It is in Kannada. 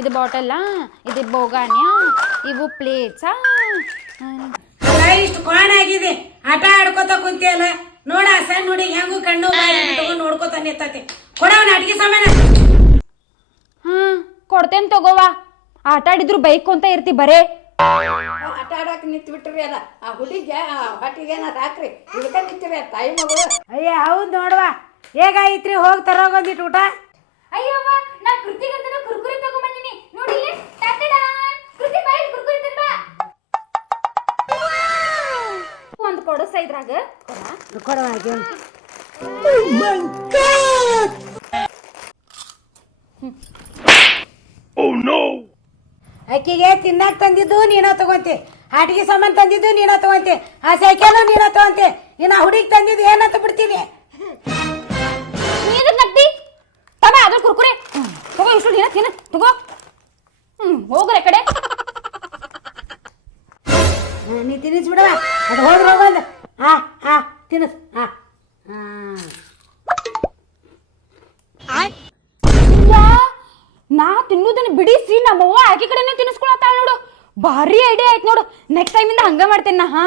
ಇದು ಬಾಟಲ್ಲ, ಇದು ಬೋಗಾನ್ಯ, ಇವು ಪ್ಲೇಟ್ಸಾ. ಅಲ್ಲ ಇಷ್ಟು ಕೋಣ ಆಗಿದೆ, ಆಟ ಆಡ್ಕೋತ ಕುಂತಿಯಲ್ಲ. ನೋಡ ಸಣ್ಣ ನೋಡಿ ಹೆಂಗು ಕಣ್ಣು ಬಾಯಿ ತಗೊಂಡ್ ನೋಡ್ಕೋತ ನಿಂತತಿ. ಕೊಡವನ ಅಡ್ಗೆ ಸಾಮಾನ. ಕೊಡ್ತೇನೆ ತಗೋವಾ. ಆಟ ಆಡಿದ್ರು ಬೈಕ್ ಅಂತ ಇರ್ತಿ ಬರೇ. ಆಟ ಆಡಕ್ ನಿಂತು ಬಿಟ್ರಿ ಅಲ್ಲ ಆ ಹುಡುಗಿಗೆ ಹೊಟ್ಟಿಗೆ ಏನಾರು ಹಾಕ್ರಿ ಇದಕ್ಕ ನಿಂತಿರಿ ತಾಯಿ ಮಗಳು. ಅಯ್ಯ ಹೌದ್ ನೋಡ್ವಾ, ಹೇಗಾಯ್ತ್ರಿ? ಹೋಗಿ ತರೋಗೊಂದಿಟ್ಟು ಊಟ. ಅಯ್ಯವ್ವ, ನಾ ಕೃತಿಗಂತನ ಕುರ್ಕುರಿ ತಗೊಂಬಂದಿನಿ ನೋಡಿ ಇಲ್ಲಿ. ಕೃತಿ ಬಾಯಿ ಕುರ್ಕುರಿ ತಿನ್ಬಾ. ಒಂದು ಕೊಡಸ ಇದ್ರಾಗ ಕೊಡವ. ಅಕ್ಕಿಗೆ ತಿನ್ನಾಕ ತಂದಿದ್ದು ನೀನ ತಗೊಂತಿ, ಆಟಿಗೆ ಸಾಮಾನ್ ತಂದಿದ್ದು ನೀನ ತಗೊಂತಿ, ಆ ಸೈಕಲ್ ನೀನ ತಗೊಂತಿ. ಇನ್ನ ಹುಡುಗಿ ತಂದಿದ್ದು ಏನಂತ ಬಿಡ್ತೀನಿ. ನೀನು ನಗ್ತಿ ತಗ ಅದ್ರ ಕುರ್ಕುರಿ ತಗೋ. ಇಷ್ಟು ದಿನ ತಿನ್ನ ತಗೋ. ಹೋಗ್ರೆ ಕಡೆ. ನೀ ತಿನ್ನಿಸ್ ಬಿಡವ, ಅದು ಹೋಗ್ರ ಹೋಗಂದ. ತಿನ್ನಿಸ್. ನಾ ತಿನ್ನುದನ್ನ ಬಿಡಿಸಿ ನಮ್ಮವ್ವ ಆಕೆ ಕಡೆನೇ ತಿನ್ನಿಸ್ಕೊಳತ್ತಾಳ ನೋಡು. ಭಾರಿ ಐಡಿಯಾ ಆಯ್ತು ನೋಡು. ನೆಕ್ಸ್ಟ್ ಟೈಮ್ ಇಂದ ಹಂಗ ಮಾಡ್ತೇನೆ ನಾ.